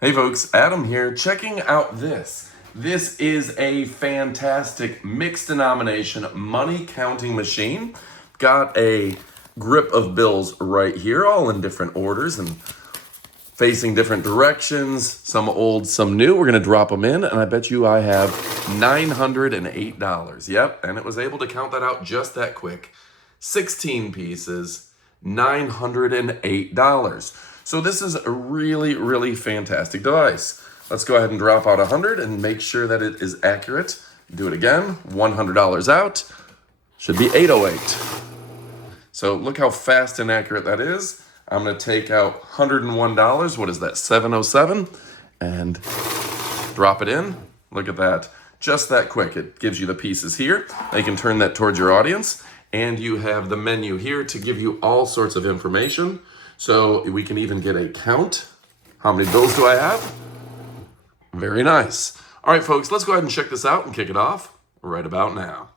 Hey folks, Adam here, checking out this. This is a fantastic mixed denomination money counting machine. Got a grip of bills right here, all in different orders and facing different directions, some old, some new. We're gonna drop them in, and I bet you I have $908. Yep, and it was able to count that out just that quick. 16 pieces, $908. So this is a really, really fantastic device. Let's go ahead and drop out 100 and make sure that it is accurate. Do it again, $100 out, should be 808. So look how fast and accurate that is. I'm gonna take out $101, what is that, 707, and drop it in. Look at that, just that quick. It gives you the pieces here. Now you can turn that towards your audience, and you have the menu here to give you all sorts of information. So we can even get a count. How many bills do I have? Very nice. All right, folks, let's go ahead and check this out and kick it off right about now.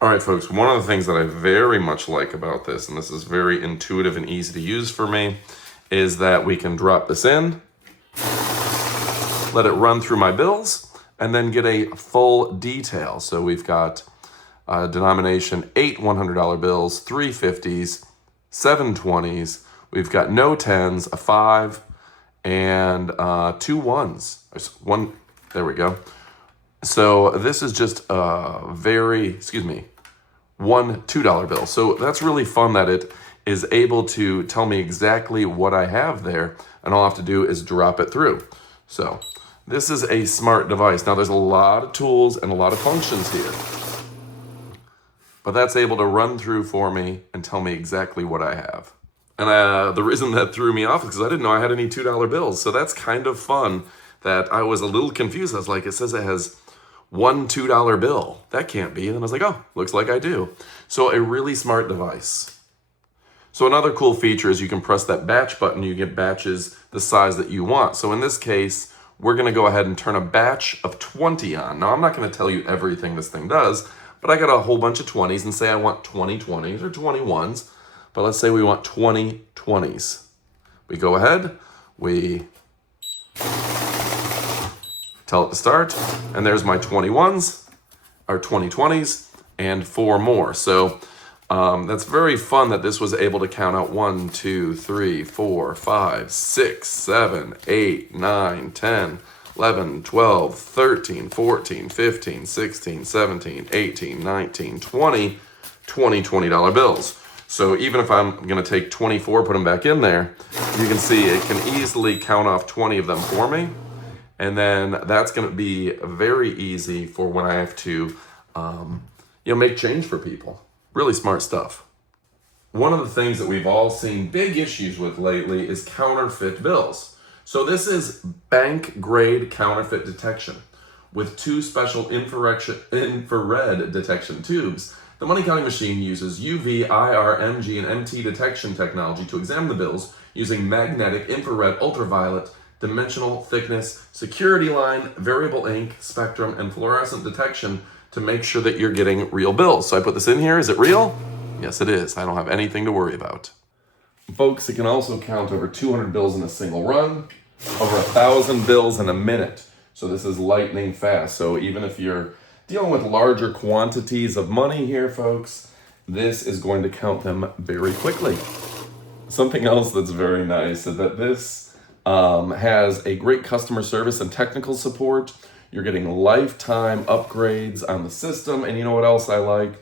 All right, folks, one of the things that I very much like about this, and this is very intuitive and easy to use for me, is that we can drop this in, let it run through my bills, and then get a full detail. So we've got denomination 8 $100 bills, 3 50s, 7 20s, we've got no 10s, a 5, and 2 1s. There's one, there we go. So this is just a one $2 bill. So that's really fun that it is able to tell me exactly what I have there, and all I have to do is drop it through. So this is a smart device. Now there's a lot of tools and a lot of functions here, but that's able to run through for me and tell me exactly what I have. And the reason that threw me off is because I didn't know I had any $2 bills. So that's kind of fun that I was a little confused. I was like, it says it has one $2 bill. That can't be. And then I was like, oh, looks like I do. So a really smart device. So another cool feature is you can press that batch button. You get batches the size that you want. So in this case, we're going to go ahead and turn a batch of 20 on. Now, I'm not going to tell you everything this thing does, but I got a whole bunch of 20s and say I want 20 20s or 21s. But let's say we want 20 20s. We go ahead, we tell it to start, and there's my 21s, or 20 20s, and 4 more. So that's very fun that this was able to count out 1, 2, 3, 4, 5, 6, 7, 8, 9, 10, 11, 12, 13, 14, 15, 16, 17, 18, 19, 20, $20 bills. So even if I'm gonna take 24, put them back in there, you can see it can easily count off 20 of them for me. And then that's gonna be very easy for when I have to make change for people. Really smart stuff. One of the things that we've all seen big issues with lately is counterfeit bills. So this is bank grade counterfeit detection with 2 special infrared detection tubes. The money counting machine uses UV, IR, MG, and MT detection technology to examine the bills using magnetic, infrared, ultraviolet, dimensional thickness, security line, variable ink, spectrum, and fluorescent detection to make sure that you're getting real bills. So I put this in here. Is it real? Yes, it is. I don't have anything to worry about. Folks, it can also count over 200 bills in a single run, over 1,000 bills in a minute. So this is lightning fast. So even if you're dealing with larger quantities of money here, folks, this is going to count them very quickly. Something else that's very nice is that this has a great customer service and technical support. You're getting lifetime upgrades on the system. And you know what else I like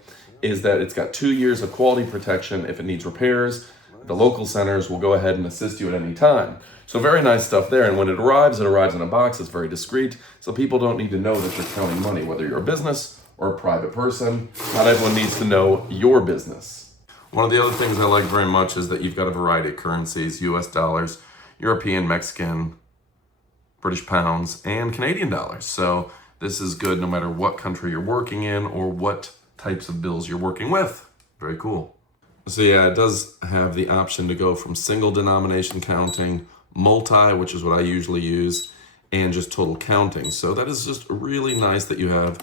is that it's got 2 years of quality protection. If it needs repairs, the local centers will go ahead and assist you at any time. So very nice stuff there. And when it arrives in a box. It's very discreet. So people don't need to know that you're counting money, whether you're a business or a private person. Not everyone needs to know your business. One of the other things I like very much is that you've got a variety of currencies: US dollars, European, Mexican, British pounds, and Canadian dollars. So this is good no matter what country you're working in or what types of bills you're working with. Very cool. So yeah, it does have the option to go from single denomination counting, multi, which is what I usually use, and just total counting. So that is just really nice that you have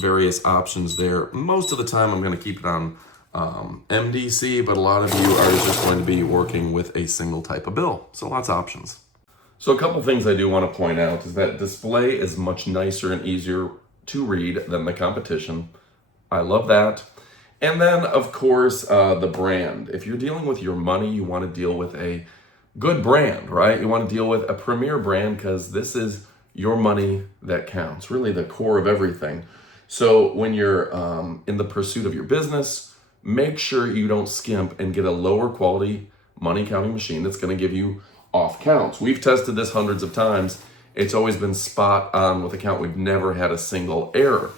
various options there. Most of the time I'm going to keep it on MDC, but a lot of you are just going to be working with a single type of bill. So lots of options. So a couple things I do want to point out is that display is much nicer and easier to read than the competition. I love that. And then, of course, the brand. If you're dealing with your money, you want to deal with a good brand, right? You want to deal with a premier brand because this is your money that counts, really the core of everything. So when you're in the pursuit of your business, make sure you don't skimp and get a lower quality money counting machine that's going to give you off counts. We've tested this hundreds of times. It's always been spot on with a count. We've never had a single error.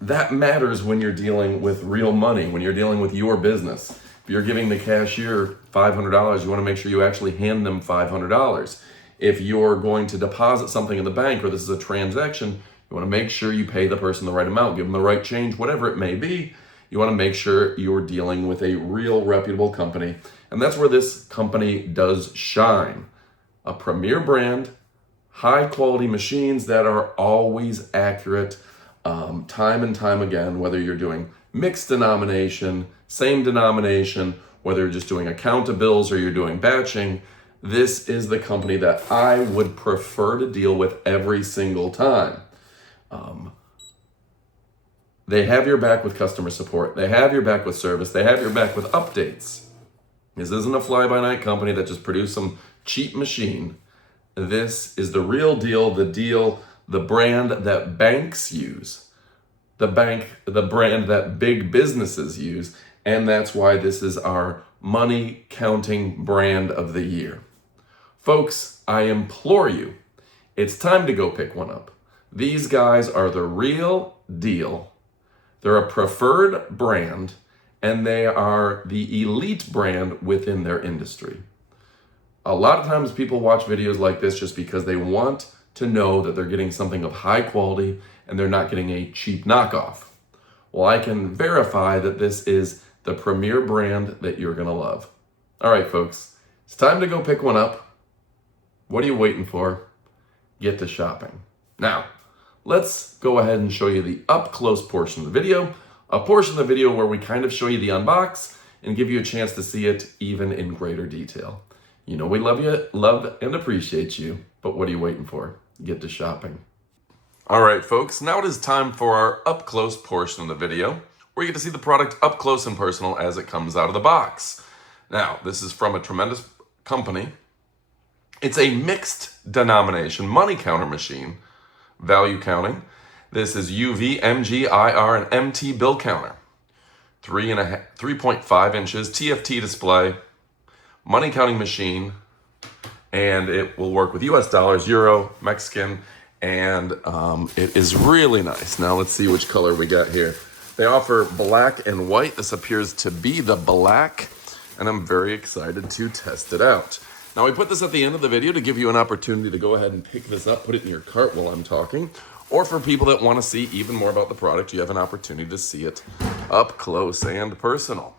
That matters when you're dealing with real money, when you're dealing with your business. If you're giving the cashier $500, you want to make sure you actually hand them $500. If you're going to deposit something in the bank or this is a transaction, you want to make sure you pay the person the right amount, give them the right change, whatever it may be. You want to make sure you're dealing with a real reputable company. And that's where this company does shine. A premier brand, high quality machines that are always accurate, time and time again, whether you're doing mixed denomination, same denomination, whether you're just doing account to bills or you're doing batching, this is the company that I would prefer to deal with every single time. They have your back with customer support. They have your back with service. They have your back with updates. This isn't a fly-by-night company that just produced some cheap machine. This is the real deal, the brand that banks use, the brand that big businesses use, and that's why this is our money counting brand of the year. Folks, I implore you, it's time to go pick one up. These guys are the real deal. They're a preferred brand, and they are the elite brand within their industry. A lot of times people watch videos like this just because they want to know that they're getting something of high quality and they're not getting a cheap knockoff. Well, I can verify that this is the premier brand that you're going to love. All right, folks, it's time to go pick one up. What are you waiting for? Get to shopping. Now, let's go ahead and show you the up-close portion of the video, a portion of the video where we kind of show you the unbox and give you a chance to see it even in greater detail. You know we love and appreciate you, but what are you waiting for? Get to shopping. All right, folks, now it is time for our up-close portion of the video, where you get to see the product up close and personal as it comes out of the box. Now, this is from a tremendous company. It's a mixed denomination money counter machine, value counting. This is UV, MG, IR, and MT bill counter. 3.5 inches, TFT display, money counting machine, and it will work with US dollars, Euro, Mexican, and it is really nice. Now let's see which color we got here. They offer black and white. This appears to be the black, and I'm very excited to test it out. Now we put this at the end of the video to give you an opportunity to go ahead and pick this up, put it in your cart while I'm talking, or for people that want to see even more about the product, you have an opportunity to see it up close and personal.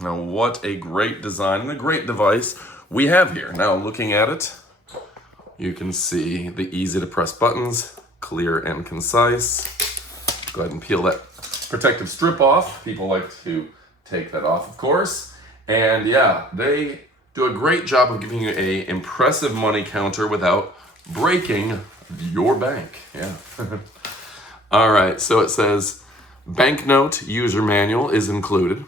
Now, what a great design and a great device we have here. Now, looking at it, you can see the easy to press buttons, clear and concise. Go ahead and peel that protective strip off. People like to take that off, of course. And yeah, they do a great job of giving you an impressive money counter without breaking your bank. Yeah. All right, so it says banknote user manual is included.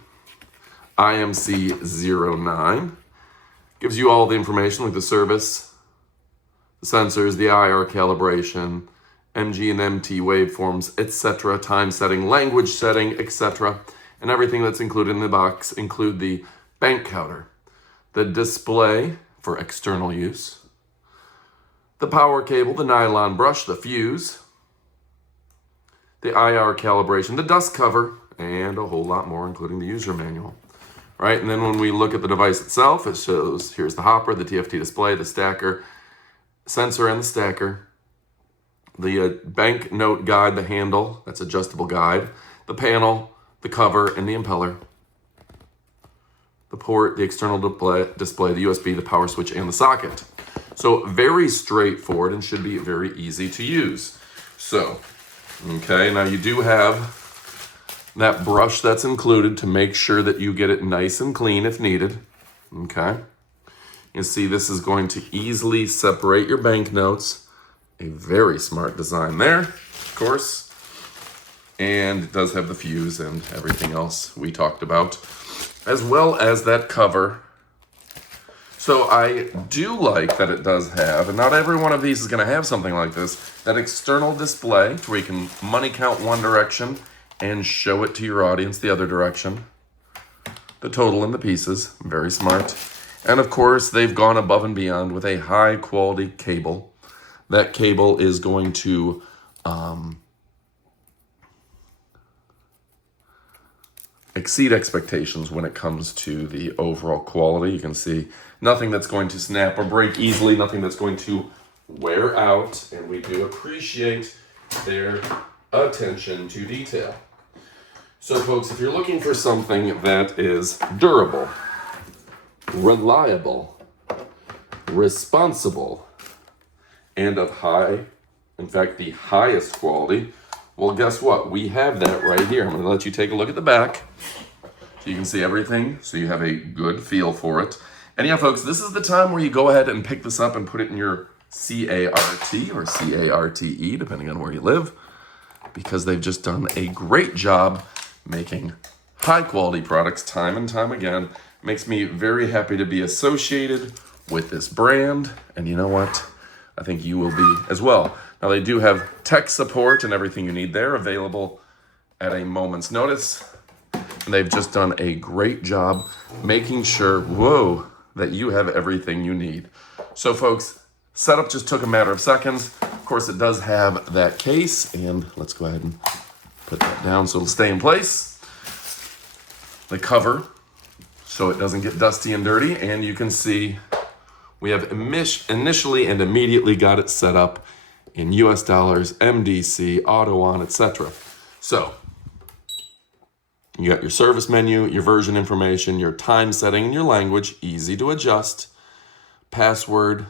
IMC09 gives you all the information like the service, the sensors, the IR calibration, MG and MT waveforms, etc., time setting, language setting, etc. And everything that's included in the box include the bank counter, the display for external use, the power cable, the nylon brush, the fuse, the IR calibration, the dust cover, and a whole lot more, including the user manual. Right, and then when we look at the device itself, it shows here's the hopper, the TFT display, the stacker, sensor and the stacker, the banknote guide, the handle, that's adjustable guide, the panel, the cover, and the impeller, the port, the external display, the USB, the power switch, and the socket. So very straightforward and should be very easy to use. So, okay, now you do have that brush that's included to make sure that you get it nice and clean if needed. Okay. You see this is going to easily separate your banknotes. A very smart design there, of course. And it does have the fuse and everything else we talked about, as well as that cover. So I do like that it does have, and not every one of these is going to have something like this, that external display where you can money count one direction and show it to your audience the other direction. The total and the pieces, very smart. And of course, they've gone above and beyond with a high quality cable. That cable is going to exceed expectations when it comes to the overall quality. You can see nothing that's going to snap or break easily, nothing that's going to wear out, and we do appreciate their attention to detail. So folks, if you're looking for something that is durable, reliable, responsible, and of high, in fact, the highest quality, well, guess what? We have that right here. I'm going to let you take a look at the back so you can see everything, so you have a good feel for it. And yeah, folks, this is the time where you go ahead and pick this up and put it in your CART or CARTE, depending on where you live, because they've just done a great job making high-quality products time and time again. Makes me very happy to be associated with this brand, and you know what? I think you will be as well. Now, they do have tech support and everything you need there available at a moment's notice. And they've just done a great job making sure, that you have everything you need. So, folks, setup just took a matter of seconds. Of course, it does have that case, and let's go ahead and put that down so it'll stay in place. The cover, so it doesn't get dusty and dirty, and you can see we have initially and immediately got it set up in US dollars, MDC, auto on, etc. So you got your service menu, your version information, your time setting, and your language, easy to adjust. Password.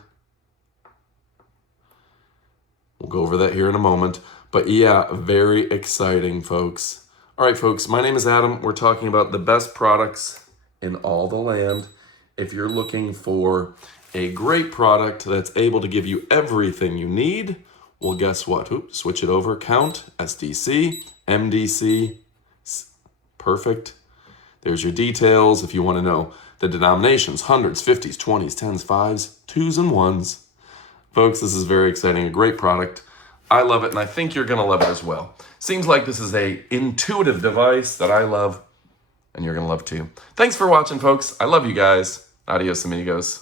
We'll go over that here in a moment. But yeah, very exciting, folks. All right, folks, my name is Adam. We're talking about the best products in all the land. If you're looking for a great product that's able to give you everything you need, well, guess what? Oops, switch it over. Count, SDC, MDC. Perfect. There's your details if you want to know the denominations, hundreds, 50s, 20s, 10s, 5s, 2s, and 1s. Folks, this is very exciting, a great product. I love it, and I think you're going to love it as well. Seems like this is a intuitive device that I love, and you're going to love too. Thanks for watching, folks. I love you guys. Adios, amigos.